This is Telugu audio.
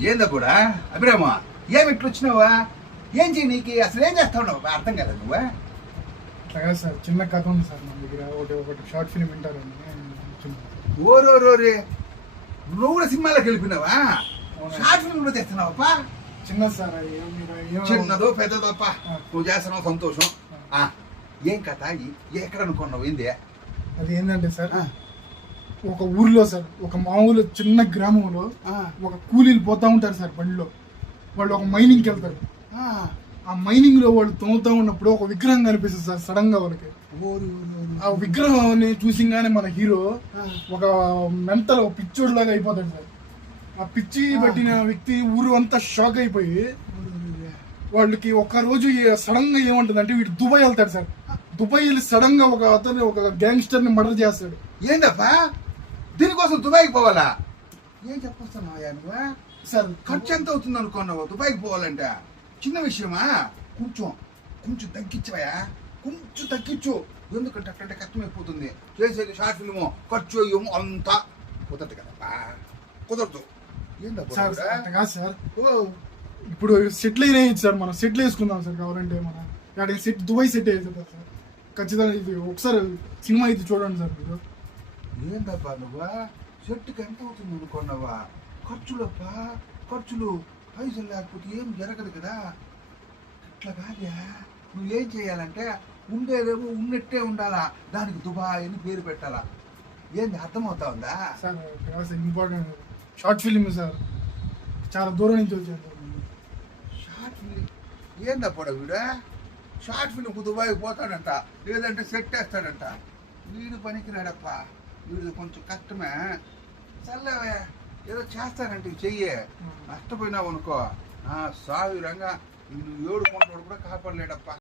ఏందప్పుడా అభిరామ ఏమి ఇట్లా వచ్చినావా? ఏం చేయి నీకు? అసలు ఏం చేస్తా ఉన్నావు? అర్థం కదా నువ్వా? అట్లా సార్ చిన్న కథ ఉంది సార్ మన దగ్గర. ఒకటి ఒకటి షార్ట్ వింటారని చిన్న ఓరోరోరే నువ్వు కూడా సినిమాలోకి వెళ్ళిపోయినావా. షార్ట్ ఫిల్మ్ కూడా తెస్తున్నావప్పా చిన్న సార్ చిన్నదో పెద్దదోప్ప. నువ్వు చేస్తున్నావు సంతోషం. ఆ, ఏం కథ? ఎక్కడ అనుకున్నావు? ఏంది? అది ఏంటంటే సార్ ఒక ఊర్లో సార్ ఒక మామూలు చిన్న గ్రామంలో ఒక కూలీలు పోతా ఉంటారు సార్ బండిలో. వాళ్ళు ఒక మైనింగ్కి వెళ్తారు. ఆ. ఆ మైనింగ్లో వాళ్ళు తోముతా ఉన్నప్పుడు ఒక విగ్రహం కనిపిస్తుంది సార్ సడన్గా వాళ్ళకి. ఆ విగ్రహాన్ని చూసింగానే మన హీరో. ఒక మెంటల్ ఒక పిచ్చోడు లాగా అయిపోతాడు సార్. ఆ పిచ్చి పట్టిన వ్యక్తి ఊరు అంతా షాక్ అయిపోయి వాళ్ళకి ఒక రోజు సడన్గా ఏమంటుంది అంటే వీడు దుబాయ్ వెళ్తాడు సార్. దుబాయ్ వెళ్ళి సడన్గా ఒక అతను ఒక గ్యాంగ్స్టర్ని మర్డర్ చేస్తాడు. ఏందప్పా దీనికోసం దుబాయ్కి పోవాలా? ఏం చెప్పొస్తున్నావా నువ్వు? సార్ ఖర్చు ఎంత అవుతుంది అనుకున్నావు దుబాయ్కి పోవాలంటే. చిన్న విషయమా? కొంచెం కొంచెం తగ్గించవయా కొంచెం తగ్గించు. ఎందుకంటే అట్లంటే కష్టమైపోతుంది. చేసేది షార్ట్ ఫిల్మ్ ఖర్చు ఏమో అంతా కుదరదు కదప్పా. కుదరదు. సార్ కాదు సార్. ఓ, ఇప్పుడు సెటిల్ అయినాయి సార్ మనం సెటిల్ వేసుకుందాం సార్ కావాలంటే మన సెట్ దుబాయ్ సెట్ అవుతుంది సార్. ఖచ్చితంగా ఇది ఒకసారి సినిమా ఇది చూడండి సార్ మీరు. ఏందప్పా నువ్వా? చెట్టుకి ఎంత అవుతుంది అనుకున్నావా? ఖర్చులప్పా ఖర్చులు. పైసలు లేకపోతే ఏం జరగదు కదా? ఇట్లా కాదా నువ్వేం చేయాలంటే ఉండేదేమో ఉన్నట్టే ఉండాలా? దానికి దుబాయ్ అని పేరు పెట్టాలా? ఏంది అర్థమవుతా ఉందా? Sir important. Short film sir. చాలా దూరం నుంచి వచ్చాను. Short film? ఏందప్పుడు వీడు షార్ట్ ఫిలిం దుబాయ్ పోతాడంట లేదంటే సెట్ వేస్తాడంట. వీడు పనికిరాడప్ప. వీడు కొంచెం కష్టమే. చల్లవే ఏదో చేస్తానంటే చెయ్యి. నష్టపోయినావు అనుకో ఆ సావి రంగా నువ్వు ఏడు కొండోడు కూడా కాపాడలేడప్ప